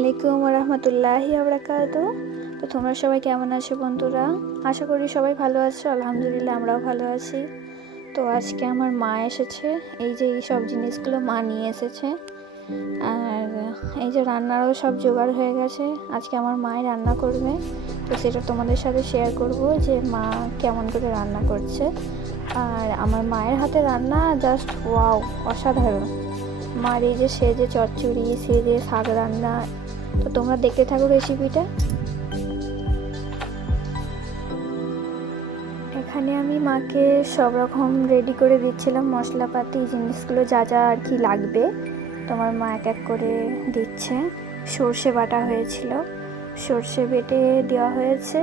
আলাইকুম রহমতুল্লাহি আবরাকাতু। তো তোমরা সবাই কেমন আছো বন্ধুরা? আশা করি সবাই ভালো আছো। আলহামদুলিল্লাহ আমরাও ভালো আছি। তো আজকে আমার মা এসেছে, এই যে এই সব জিনিসগুলো মা নিয়ে এসেছে। আর এই যে রান্নারও সব জোগাড় হয়ে গেছে। আজকে আমার মাই রান্না করবে, তো সেটা তোমাদের সাথে শেয়ার করব যে মা কেমন করে রান্না করছে। আর আমার মায়ের হাতে রান্না জাস্ট ওয়াও, অসাধারণ। মার এই যে সে যে চচ্চড়ি, সে যে শাক রান্না, তো তোমরা দেখতে থাকো রেসিপিটা। এখানে আমি মাকে সব রকম রেডি করে দিচ্ছিলাম, মশলাপাতি জিনিসগুলো যা যা আর কি লাগবে। তোমার মা এক এক করে দিচ্ছে। সর্ষে বাটা হয়েছিল, সর্ষে বেটে দেওয়া হয়েছে।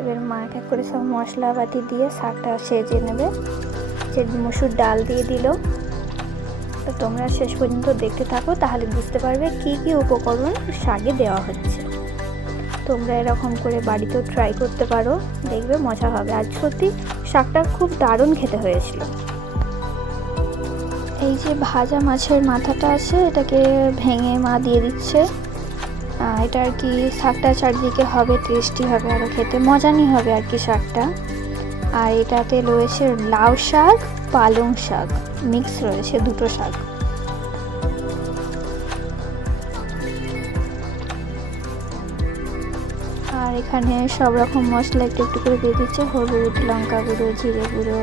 এবার মা এক এক করে সব মশলাপাতি দিয়ে শাকটা সেজে নেবে। যে মসুর ডাল দিয়ে দিল। তো তোমরা শেষ পর্যন্ত দেখতে থাকো, তাহলে বুঝতে পারবে কি কি উপকরণ শাকে দেওয়া হচ্ছে। তোমরা এরকম করে বাড়িতেও ট্রাই করতে পারো, দেখবে মজা হবে। আর সত্যি শাকটা খুব দারুণ খেতে হয়েছিল। এই যে ভাজা মাছের মাথাটা আছে, এটাকে ভেঙে মা দিয়ে দিচ্ছে। এটা আর কি শাকটা চারদিকে হবে, টেস্টি হবে, আরও খেতে মজানি হবে আর কি শাকটা। আর এটাতে রয়েছে লাউ শাক, পালং শাক, মিক্স রয়েছে দুটো শাক। আর এখানে সব রকম মশলা একটু একটু করে দিয়ে দিচ্ছে, হলুদ, লঙ্কা গুঁড়ো, জিরে গুঁড়ো।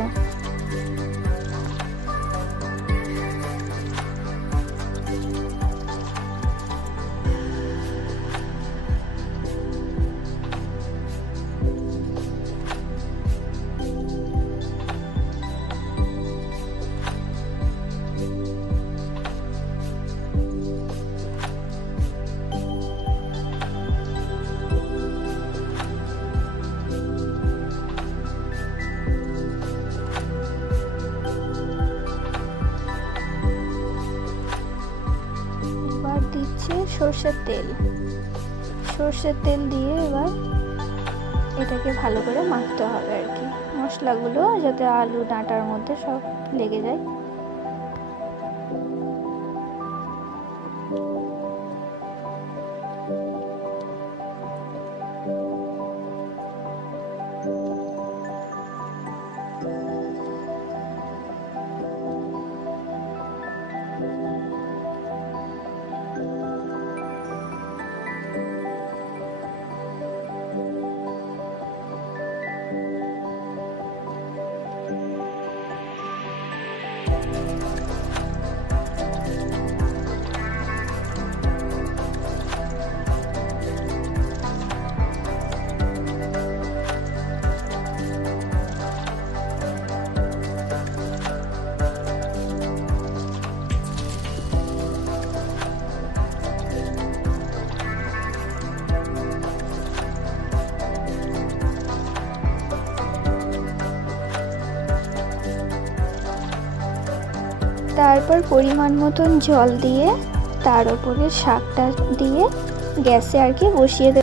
দিচ্ছে সর্ষের তেল। সর্ষের তেল দিয়ে এবার এটাকে ভালো করে মাখতে হবে আর কি, মশলাগুলো যাতে আলু ডাঁটার মধ্যে সব লেগে যায়। তারপর পরিমাণ মতন জল দিয়ে তার উপরে শাকটা দিয়ে গ্যাসে আর কি বসিয়ে দেব।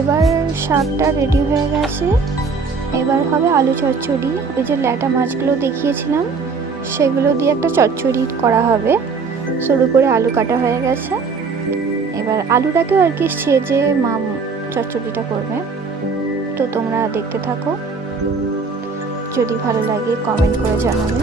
এবার শাকটা রেডি হয়ে গেছে। এবার হবে আলু চচ্চড়ি। ওই যে ল্যাটা মাছগুলো দেখিয়েছিলাম, সেগুলো দিয়ে একটা চচ্চড়ি করা হবে। সরু করে আলু কাটা হয়ে গেছে। এবার এবার আলুটাকেও আর কি সেজে মা চচ্চড়িটা করবে। তো তোমরা দেখতে থাকো, যদি ভালো লাগে কমেন্ট করে জানাবে।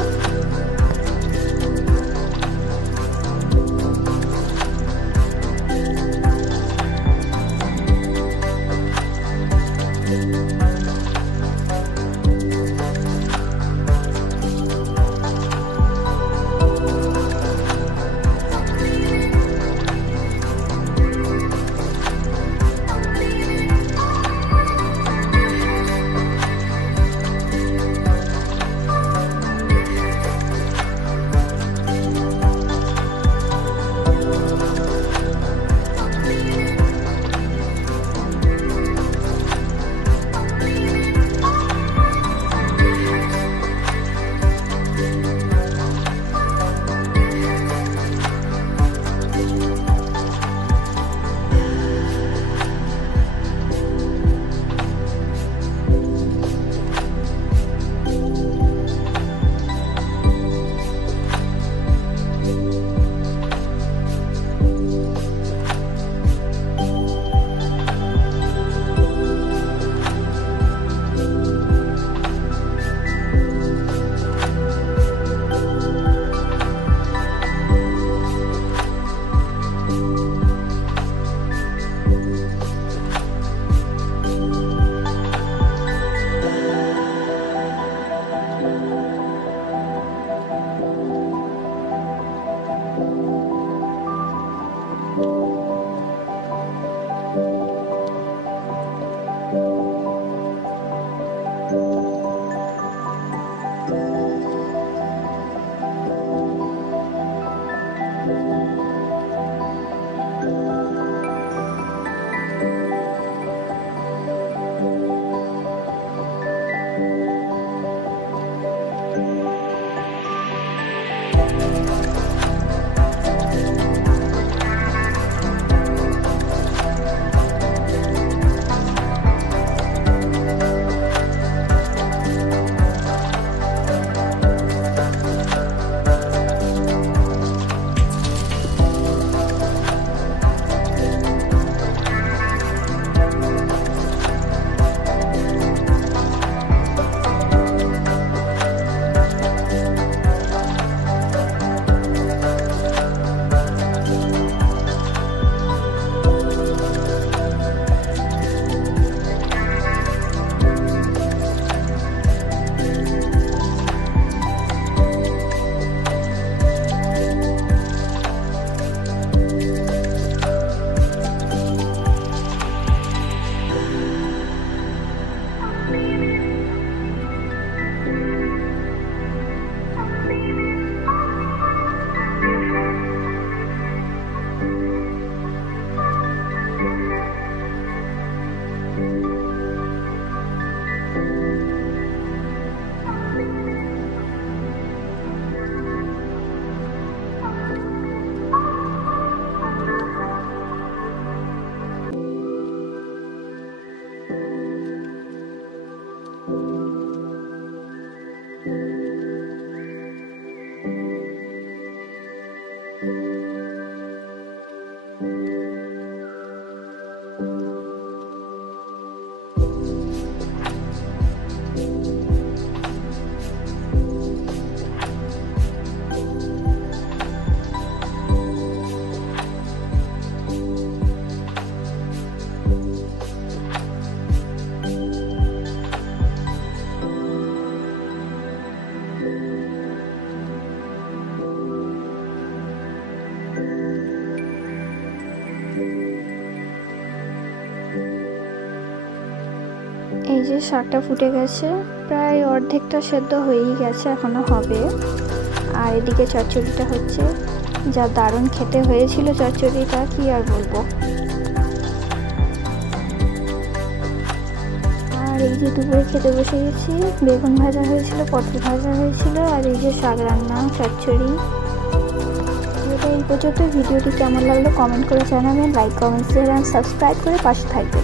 এই যে শাকটা ফুটে গেছে, প্রায় অর্ধেকটা সেদ্ধ হয়েই গেছে, এখনো হবে। আর এদিকে চচ্চড়িটা হচ্ছে, যা দারুণ খেতে হয়েছিল চচ্চড়িটা, কি আর বলবো। আর এই যে দুপুরে খেতে বসে গেছি, বেগুন ভাজা হয়েছিল, পটল ভাজা হয়েছিল, আর এই যে শাক রান্না, চচ্চড়ি। এই পর্যন্ত। ভিডিওটি কেমন লাগলো কমেন্ট করে জানাবেন, like comment share and subscribe করে পাশে থাকবেন।